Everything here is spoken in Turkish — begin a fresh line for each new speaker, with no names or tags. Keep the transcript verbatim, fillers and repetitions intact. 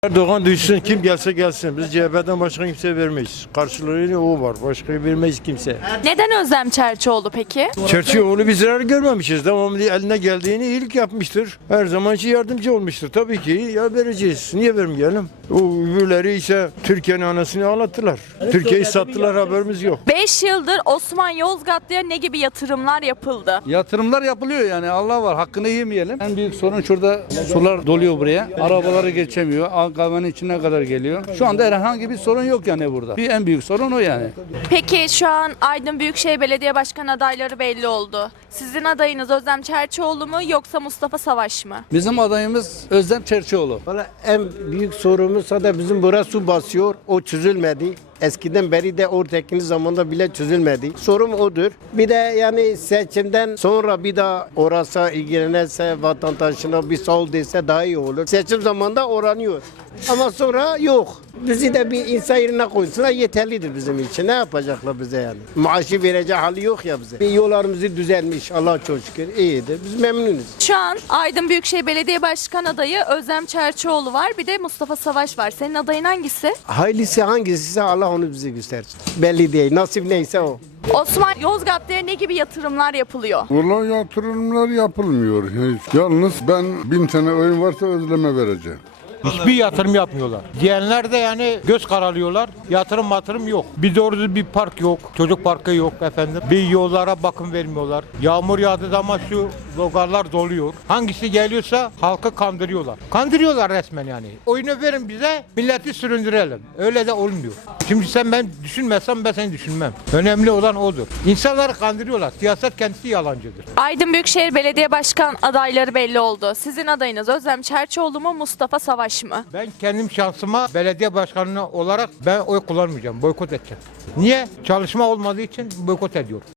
Erdoğan duysun, kim gelse gelsin. Biz C H P'den başka kimse vermeyiz. Karşılığıyla o var. Başka vermeyiz kimse.
Neden Özlem Çerçioğlu peki?
Çerçioğlu bir zarar görmemişiz. Devamlı eline geldiğini iyilik yapmıştır. Her zamanki yardımcı olmuştur. Tabii ki ya vereceğiz. Niye vermeyelim? O öbürleri ise Türkiye'nin anasını ağlattılar. Türkiye'yi sattılar, haberimiz yok.
beş yıldır Osman Yozgatlı'ya ne gibi yatırımlar yapıldı?
Yatırımlar yapılıyor yani, Allah var, hakkını yemeyelim. En büyük sorun şurada, sular doluyor buraya. Arabaları geçemiyor. Kahvenin içine kadar geliyor. Şu anda herhangi bir sorun yok yani burada. Bir en büyük sorun o yani.
Peki şu an Aydın Büyükşehir Belediye Başkanı adayları belli oldu. Sizin adayınız Özlem Çerçioğlu mu yoksa Mustafa Savaş mı?
Bizim adayımız Özlem Çerçioğlu.
Valla en büyük sorumuz da bizim burası su basıyor. O çözülmedi. Eskiden beri de Ortaköy zamanında bile çözülmedi. Sorun odur. Bir de yani seçimden sonra bir daha orası ilgilenirse, vatandaşına bir sağ ol dese daha iyi olur. Seçim zamanında oranıyor. Ama sonra yok. Bizi de bir insan yerine koysunlar yeterlidir bizim için. Ne yapacaklar bize yani? Maaşı verecek hali yok ya bize. Bir yollarımızı düzelmiş. Allah çok şükür iyidir. Biz memnunuz.
Şu an Aydın Büyükşehir Belediye Başkanı adayı Özlem Çerçioğlu var. Bir de Mustafa Savaş var. Senin adayın hangisi?
Hayırlısı hangisi Allah onu bize göstersin. Belli değil. Nasip neyse o.
Osman Yozgatlı'ya ne gibi yatırımlar yapılıyor?
Vallahi yatırımlar yapılmıyor hiç. Yalnız ben bin tane oyun varsa Özlem'e vereceğim.
Hiçbir yatırım yapmıyorlar. Diyenler de yani göz karalıyorlar. Yatırım matırım yok. Bir doğru bir park yok. Çocuk parkı yok efendim. Bir yollara bakım vermiyorlar. Yağmur yağdığı zaman şu logarlar doluyor. Hangisi geliyorsa halkı kandırıyorlar. Kandırıyorlar resmen yani. Oyunu verin bize, milleti süründürelim. Öyle de olmuyor. Şimdi sen ben düşünmezsem ben seni düşünmem. Önemli olan odur. İnsanları kandırıyorlar. Siyaset kendisi yalancıdır.
Aydın Büyükşehir Belediye Başkan adayları belli oldu. Sizin adayınız Özlem Çerçioğlu mu Mustafa Savaş mı?
Ben kendim şansıma belediye başkanı olarak ben oy kullanmayacağım. Boykot edeceğim. Niye? Çalışma olmadığı için boykot ediyorum.